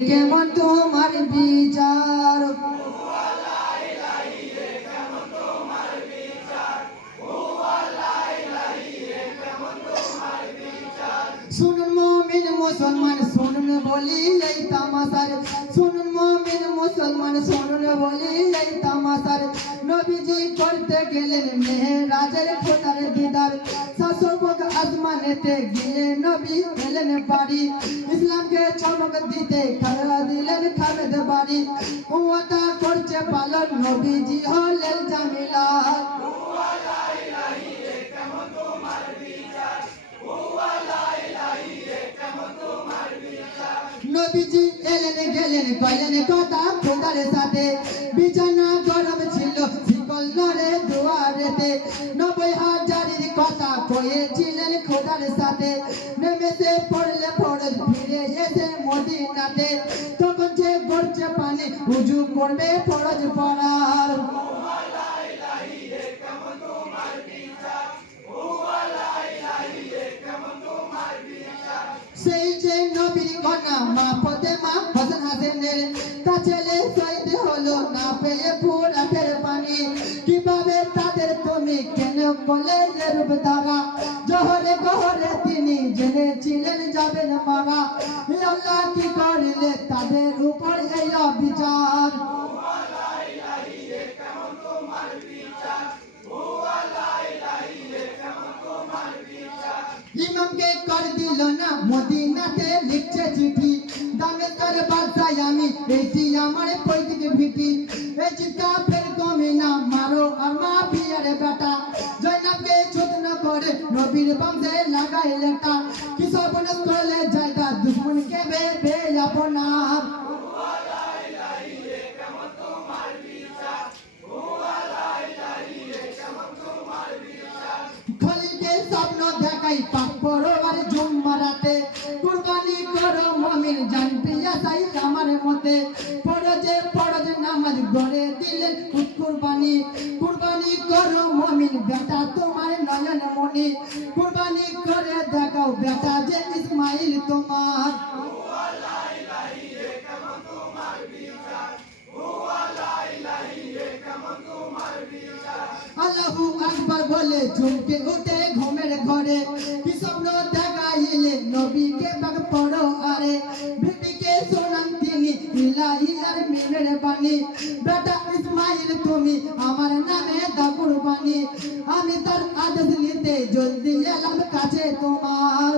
কেমন তোমার বিচার শুনুন মুমিন মুসলমান শুনুন বলি এই তামাশার শুনুন মুমিন মুসলমান শুনুন বলি এই তামাশার নবীজি করতে গেলেন মেহেরাজের খোদার দিদার শাসক আসমানেতে গিয়ে নবী এলেন বাড়ি ইসলামকে চমক দিতে খাড়া দিলেন খালেদ বাড়ি ওয়াদা করছে পালন নবীজি হলেন জামিলা নবীজি এলেন গেলেন কইলেন কথা খোদার সাথে বিছানা গরম ছিল শিকল নড়ে দুয়ারেতে ৯০,০০০-এর কথা কয়েছিলেন খোদার সাথে নেমেছে পড়লে ফরজ ফিরে এসে মদিনাতে তখন যে গড়ছে পানি উজু করবে ফরজ পড়ার সেই যে নবীর কন্যা মা ফাতেমা হাসান হাসেনের তা ছেলে শহীদ হলো না পেয়ে ফুরাতের পানি কিভাবে তাদের তুমি কেন বলে রূপ দ্বারা জহরে গহরে তিনি জেনেছিলেন যাবেন মারা আল্লাহ কি করলে তাদের উপর এই বিচার ইমামকে কর দিল না মদিনাতে লিখছে চিঠি দামে তার বাদশাহ আমি এটি আমার পৈতৃক ভিটি এই চিঠা ফের কমে না মারো আর মা বিয়ারে বেটা জয়নাবকে চোদনা করে নবীর বংশে লাগাই লেটা কি সর্বনাশ করলে জায়গা দুশ্মনকে বেবে আপনার খলিলকে স্বপ্ন দেখাই পাক পরবার জুম্মারাতে কুরবানি করো মুমিন জান প্রিয়া সাই আমার মতে ফরজ নামাজ গড়ে দিলেন কুরবানি কুরবানি করো মুমিন বেটা তোমার নয়ন মনি কুরবানি করে দেখাও বেটা যে ইসমাইল তোমার আল্লাহু আকবার বলে ঝুমকে উঠে ঘুমের ঘরে কি স্বপ্ন দেখাইলে নবীকে পাক পড়ো আরে বিবিকে শোনান তিনি ইলাহির মিনের বাণী বেটা ইসমাইল তুমি আমার নামে দাও কুরবানি আমি তার আদেশ নিতে জলদি এলাম কাছে তোমার